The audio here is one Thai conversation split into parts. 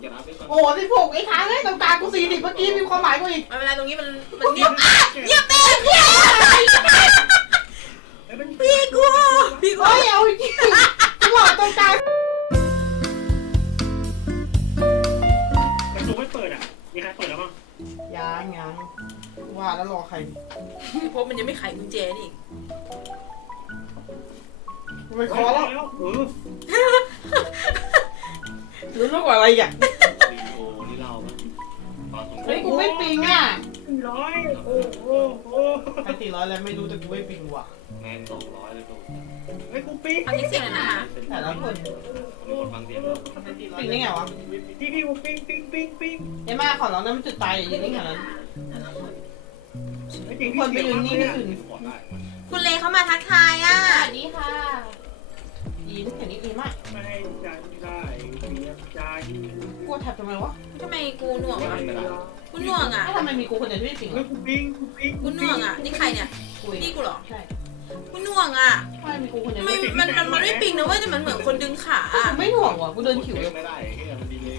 โอ้ที่พวกไอ้ค้างไอ้ตรงกลางกู40เมื่อกี้มีความหมายกูอีกไม่เป็นไรตรงนี้มันเงียบเงียบเต้พี่กูเฮ้ยเอาจริงกูบอกตรงกลางประตูไม่เปิดอ่ะมีใครเปิดแล้วมั้งยังว่าแล้วรอใครเพราะมันยังไม่ไขกุญแจนี่ไม่ขอแล้วรู้มากกว่าอะไรอ่ะนี่เราเฮ้ยกูไม่ปิงอ่ะ 400โอ้ใคร400แล้วไม่รู้แต่กูไม่ปิงว่ะแมง200เลยกูไอ้กูปิ๊งอันนี้เสียงอะไรนะคะแต่ละคนฟังเสียงปิงได้ไงวะพี่กูปิ๊งไอ้มาขอร้องนะมันจุดตายอย่างนี้ขนาดนั้นคนไปยืนนี่ที่อื่นคุณเลเขามาทักทายอ่ะสวัสดีค่ะดีนึกอย่างนี้ดีมากไม่ให้จันได้เปียกใจกลัวแถบทำไมวะทำไมกูหน่วงอ่ะกูหน่วงอ่ะทำไมมีกูคนเดียวที่ไม่ปิงกูปิ๊งกูหน่วงอ่ะนี่ใครเนี่ยนี่กูเหรอใช่กูหน่วงอ่ะทำไมมีกูคนเดียวมันไม่ปิงนะเว้ยแต่มันเหมือนคนดึงขากูไม่ห่วงว่ะกูเดินขิวเลยไม่ได้แค่มันดีเลย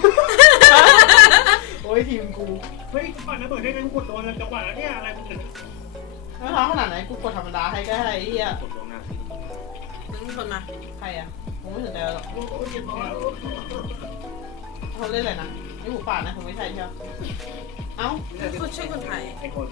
โอ้ยทีมกูเฮ้ยก่อนนะเปิดได้ไงกูกดโดนจังหวะแล้วเนี่ยอะไรมึงถึงไม่ท้าขนาดไหนกูกดธรรมดาให้ก็ได้ไอ้เหี้ยกดลงหน้ามึงคนมาใครอ่ะผมไม่สนใจหรอกเขาเล่นอะไรนะนี่หูป่านะผมไม่ใช่ใช่ไหมเอ้าคนช่วยคนไทยไอ้พวก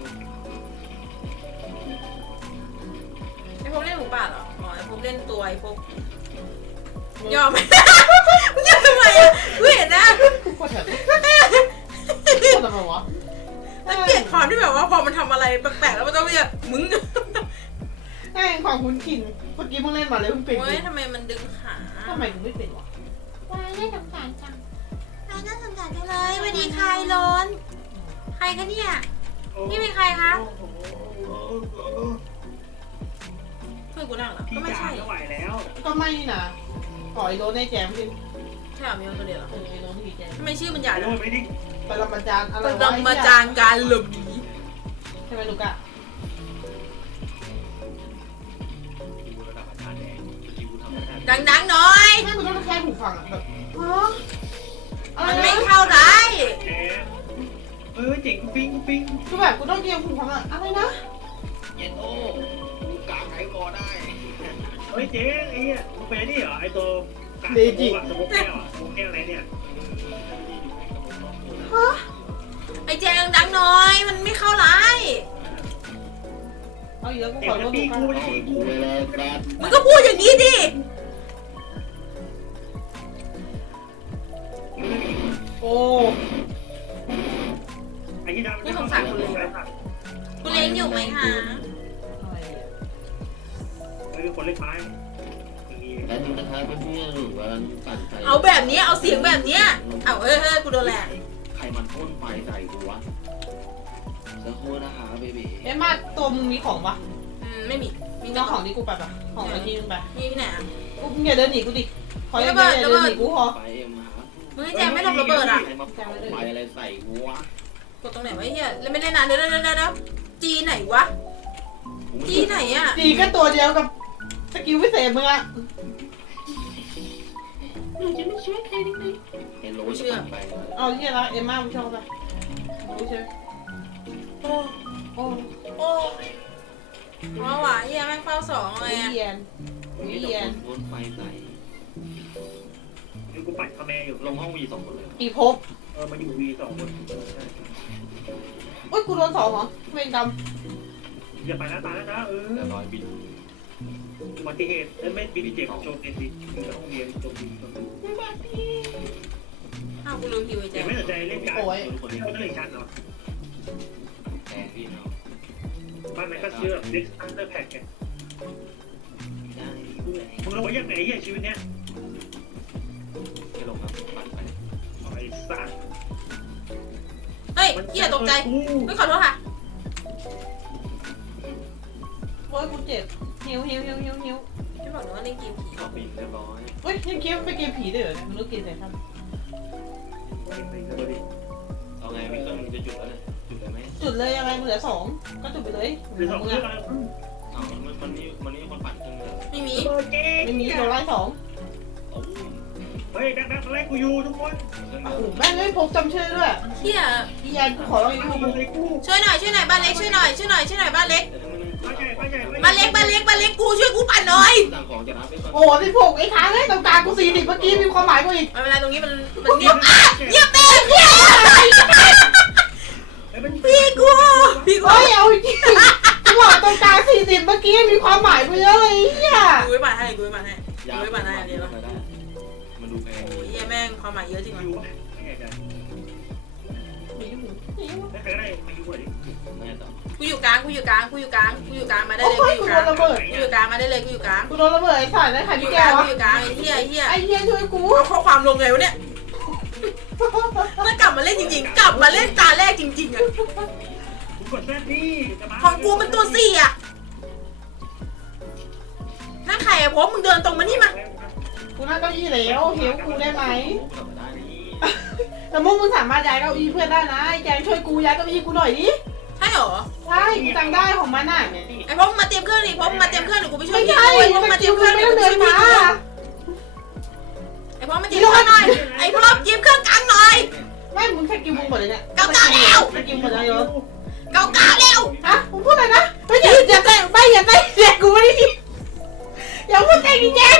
เล่นหมูป่าเหรออ๋อไอ้พวกเล่นตัวไอ้พวกยอมมึงยอมทำไมอ่ะกูเห็นนะกูกดแถบกดทำไมวะแล้วเกลียดความที่แบบว่าพอมันทำอะไรแปลกๆแล้วมันต้องเรียกมึงแม่งความคุ้นชินเมื่อกี้มึงเล่นมาเลยมึงเป็นโอ้ยทำไมมันดึงขาทำไมมึงไม่เป็นวะวายน่าสงสารจังน่าสงสารจังเลยวันนี้ใครร้อนใครกันเนี่ยนี่เป็นใครคะเพื่อนกูนั่งเหรอก็ไม่ใช่ไหวแล้วก็ไม่นะปล่อยโรนในแจมขึ้นใช่หรอมีคนเดียวเหรอไอ้โรนที่แจมทำไมชื่อมันใหญ่เลยปรมาจารย์อะไรวะปรมาจารย์การหลบหนีใช่ไหมลูกอะดังๆหน่อยไม่คุณต้องแค่หูฟังอะแบบมันไม่เข้าได้เจ๋งปิ๊งคือแบบกูต้องเตรียมหูฟังอะอะไรนะเย็นโอ้กางไขคอได้เฮ้ยเจ๊ไอ้เนี่ยมึงเป็นนี่เหรอไอ้ตัวเลจิสมุกแก้วสมุกแก้วอะไรเนี่ยฮะไอ้เจดังๆหน่อยมันไม่เข้าไรเอาอีกแล้วกูขอโทษมึงก็พูดอย่างนี้ดิโอ้ไอ้ที่ดำไม่สงสารคุณเลยคุณเล้งอยู่ไหมคะคือคนเล่นไม้แล้วมึงจะทายเพื่อนหรือว่าปั่นไฟเอาแบบนี้เอาเสียงแบบนี้เอาเฮ้ยกูโดนแหละใครมันพ่นไฟใส่กูวะจะโคตรนะคะเบบีเอ๊ะมาตัวมึงมีของปะไม่มีเจ้าของที่กูไปปะของไอ้ที่มึงไปนี่ที่ไหนอ่ะกูอย่าเดินหนีกูดิขออย่าเดินหนีกูพอไปมามึงแจมไม่ทำระเบิดอ่ะไฟอะไรใส่กูวะกดตรงไหนวะเฮียแล้วไม่ได้นานเดี๋ยวจีไหนวะจีไหนอ่ะจีก็ตัวเดียวกับสกิลพิเศษมึงอะหนูจะไม่ช่วยใครได้ไหมเห็นโลเชื่อไปเอาเฮียละเอ็มม่ามึงชอบไปรู้ใช่โอ้ว้าวเฮียแม่งเฝ้า2เลยอ่ะเยียนพ่นไฟใส่กูปัดคาแมอยู่ลงห้องวี2คนเลยปีพบมันอยู่วี2คนโอ้ยกูโดน2เหรอเวรกรรมอย่าไปนะตานะแต่รอยบินอุบัติเหตุไม่บินเจ็บโจมเป็นดิคือห้องเรียนโจมบินอ้าวกูลืมพิวไอ้แจไม่สนใจเล่นการเขาเล่นชั้นเหรอแทนพี่เนาะบ้านนั้นก็เชื่อเด็กอันเดอร์แพ็กไงมึงรู้ว่ายังไงชีวิตเนี้ยจะลงน้ำปั่นไปไอ้สัสเฮ้ยเฮียตกใจไม่ขอโทษค่ะโอ้ยกูเจ็บหิวไม่บอกหนูว่าเล่นเกมผีก็ปิดเรียบร้อยเฮ้ยยังเกมเป็นเกมผีได้เหรอเนี่ยมึงรู้เกมไหนครับเอาไงไม่ต้องจะจุดแล้วเนี่ยจุดได้ไหมจุดเลยยังไงมึงเหลือ2ก็จุดไปเลยเหลือ2เรื่องอะไรมันนี่คนปั่นเครื่องเลยไม่มีโดนไล่2 เฮ้ฮ้ยแบ็คไล่กูอยู่ทุกคนโอ้โหแม่งเลยพกจำชื่อด้วยเฮียพี่ยันกูขอลองอีกกูทีเลยกูช่วยหน่อยบ้านเล็กช่วยหน่อยบ้านเล็กป้าใหญ่บ้านเล็กกูช่วยกูปั่นหน่อยสั่งของจะรับไปก่อนโอ้โห16ไอ้ค้างเลยตรงกลางกู40เมื่อกี้มีความหมายกูอีกไม่เป็นไรตรงนี้มันเงียบเงียบเป๊ะ พี่กูเฮ้ยเอาจริงกูบอกตรงกลาง40เมื่อกี้มีความหมายกูเยอะเลยเฮียกูไม่ปั่นให้เดี๋ยวได้มันดูแพงเฮียแม่งความหมายเยอะจริงอยู่ไม่ใหญ่ใจไม่เคยได้มาอยู่ดิแม่ต่อกูอยู่กลางมาได้เลยโอ้ยกูโดนระเบิดกูอยู่กลางมาได้เลยกูอยู่กลางกูโดนระเบิดไอ้สัตว์ได้ใครกูอพี่ยู่แกกลางวะกูอยู่กลางไอ้เฮียไอ้เฮียช่วยกูเอาข้อความลงไงวะเนี่ยมันกลับมาเล่นจริงๆกลับมาเล่นตาแรกจริงๆอะกูกดแซ่ดิของกูมันตัว4อะนั่นใครอะผมมึงเดินตรงมานี่มากูนั่งเก้าอี้แล้วเฮียวกูได้ไหมกลับมาได้นี่แต่มึงสามารถย้ายเก้าอี้เพื่อนได้นะไอ้แจงช่วยกูย้ายเก้าอี้กูหน่อยดิใช่เหรอใช่กูจำได้ของมันน่ะไอ้พวกมึงมาเตรียมเครื่องดิพวกมึงมาเตรียมเครื่องเดี๋ยวกูไปช่วยไม่พี่ใช่ไอ้พวกมึงมาเตรียมเครื่องไม่เดี๋ยวต้อกูงไปเดิช่วน ยพี่มาไอ้พวกมาเตรียมเครื่องหน่อยไอ้พวกเตรียมเครื่องกลางหน่อยไม่มึงแค่กินมึงหมดเลยเนี่ยเก้าแล้วแค่กินหมดเลยเหรอเก้าเร็วฮะมึงพูดอะไรนะไม่อย่าเตะไม่อย่าเตะเสียกูไม่ได้ยินอย่าพูดเตะดิแจง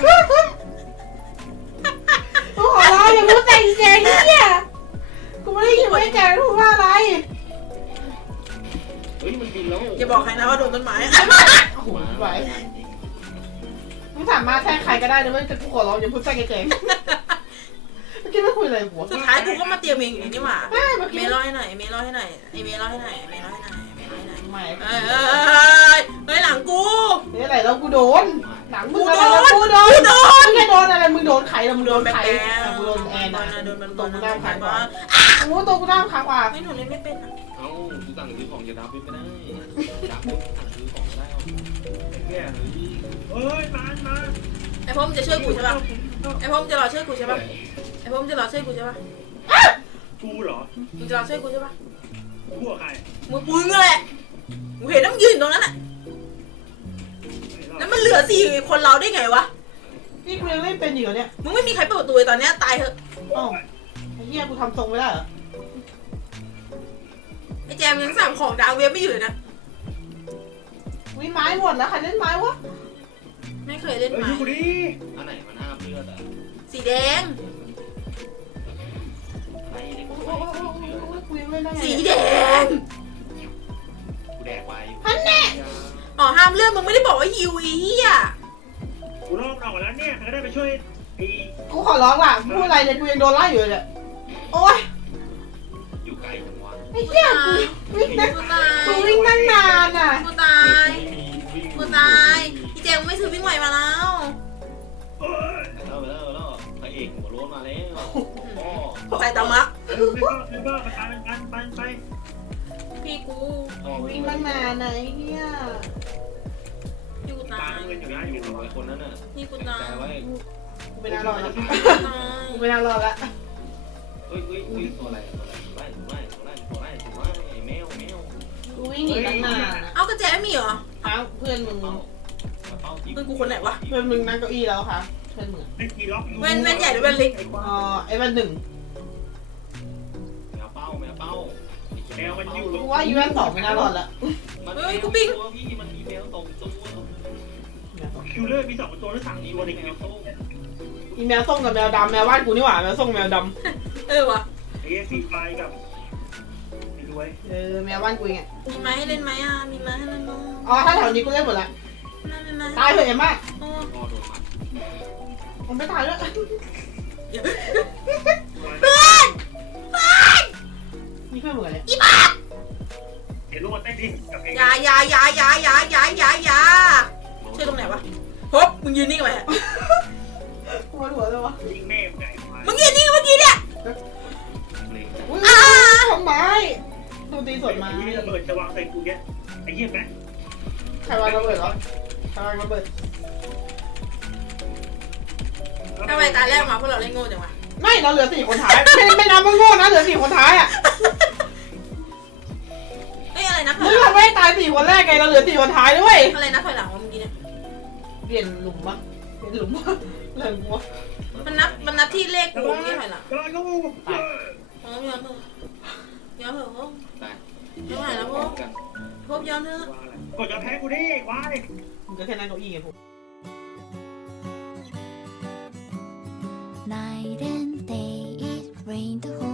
กูขอร้องอย่าพูดเตะดิแจงเนี่ยกูไม่ได้ยินว่าแจงพูดว่าอะไรเฮ้ยมันบินแล้วอย่าบอกใครนะว่าโดนต้นไม้โอ้โหไหวมึงสามารถแทงใครก็ได้นะเว้ยแต่กูขอร้องอย่าพูดแทงไอ้แจงเมื่อกี้ไม่คุยอะไรหัวสุดท้ายกูก็มาเตรียมเองอยู่นี่หว่าไม่เมื่อเมกี้ย์รอให้หน่อยไอ้เมย์รอให้หน่อยไม่เฮ้ยหลังกูนี่อะไรแล้วกูโดนหนังมึกูงโดอะไรนแล้วกูโดนกูโดนมึงแค่โดนอะไรมึงโดนใครแล้วมึงโดโดนนแบใครบกูโดนแอนนะโดนมันตรงกูหน้าขาขบอวาลโอ้ตรงกูหน้าขาขวาไม่หนูเล่นไม่เป็นอ่ะเอ้ากูสั่งซื้อของจะรับไปไม่ได้อยากสั่งซื้อของได้เนี่ยเฮ้ยมาไอ้พวกมึงจะช่วยกูใช่ป่ะไอ้พวกมึงจะรอช่วยกูใช่ป่ะไอ้พวกมึงจะรอช่วยกูใช่ป่ะกูเหรอมึงจะรอช่วยกูใช่ป่ะกูกับใครมึงแหละกูเห็นน้ำยืนตรงนั้นอ่ะแล้วมันเหลือ4 คนเราได้ไงวะนี่กูยังเล่นเป็นอยู่เนี่ยมึงไม่มีใครเปิดประตูตอนนี้ตายเถอะอ้าวไอ้เหี้ยกูทำทรงไม่ได้เหรอไอ้แจมยังสั่งของดาวเว็บไม่อยู่เลยนะวิไม้หมดแล้วใครเล่นไม้วะไม่เคยเล่นเฮ้ยไม้อยู่ดิอันไหนมันห้ามเลือดอ่ะสีแดงไรเด็กโอ้โหกูยังเล่นได้ไงสีแดงกูแดกไปฮันแน่อ๋อห้ามเลือดมึงไม่ได้บอกว่าฮิวอีเหี้ยกูรอบนอกแล้วเนี่ยก็ได้ไปช่วยไอ้กูขอร้องล่ะพูดอะไรเนี่ยกูยังโดนไล่อยู่เลยเนี่ยโอ๊ยอยู่ไกลจังวะไอ้เหี้ยกูวิ่งนั่งกูตายกูวิ่งนั่งนานอ่ะกูตายพี่แจมไม่ซื้อวิ่งไหวมาแล้วเฮ้ยแล้วพระเอกหัวโล้นมาแล้วพ่อใส่ตามะคือก็มาตามกันไปพี่กูวิ่งนั่งนานนะไอ้เหี้ยพี่กูตาตาม ยเงินอยู่นะออยู่ยู่กับไอ้คนนั้นน่ะนี่กูแต่ตายไว้กูไม่น่ารอดแล้วตายกูไม่น่ารอดแล้วเฮ้ยตัวอะไรแมวกูวิ่งหนีตั้งนานอะเอากระแจไม่มีเหรออ้าวเพื่อนมึงเพื่อนกูคนไหนวะเพื่อนมึงนั่งเก้าอี้แล้วค่ะเพื่อนมึงอะไอ้กีล็อกอยู่แว่นใหญ่หรือแว่นเล็กไอ้วันหนึ่งแมวเป้าแมวมันอยู่กูว่าอีวันสองไม่น่ารอดแล้วพี่มันมีแมวตรงตัวคิวเลอร์มี2ตัวหรือ3ตัวในแมวส้มอีแมวส้มกับแมวดำแมวบ้านกูนี่หว่าแมวส้มแมวดเออวะไอ้ฟรีไฟกับไม่รวยำแมวบ้านกูไงมีไม้ให้เล่นไหมอ่ะมีไม้ให้เล่นมั้ยอ๋อถ้าแถวนี้กูเล่นหมดละไม่ไม้ตายเถอะเอ็มมากโอ้พ่อโดนมัดผมไม่ตายแล้ว นี่เพื่อนเหมือนเนี่ยเห็นลูกมาเต้นดิกับไอ้อย่าช่วยตรงไหนวะพบมึงยืนนิ่งไปกูมาหัวเลยวะยิงแม่ไก่มึงยืนนิ่งเมื่อกี้เนี่ยอุ้ยทำไมดูตีสดมาไอ้ระเบิดจะวางใส่กูเนี่ยไอ้เหี้ยไหมใครวางระเบิดวะใครวางระเบิดทำไมตาแรกมาพวกเราเล่นโง่จังวะไม่เราเหลือ4 คนท้ายไม่นับว่าโง่นะเหลือ4 คนท้ายอ่ะเฮ้ยอะไรนะถมึอง ยหลัเรางไม่ได้ตาย4 คนแรกไงเราเหลือ4 คนท้ายด้วยอะไรนะถอยหลังวะเมื่อกี้เนี่ยเปลี่ยนหลุมวะเปลี่ยนหลุมวะเรื่องวะมันนับที่เลขกูไม่ถอยหลังกำลังก็พบยอมเถอะยอมเถอะพบไปไม่ไหวแล้วพบกันพบยอมเถอะกดจะแพ้กูดิวายมึงก็แค่นั่งเก้าอี้ไงผม Night and day it rained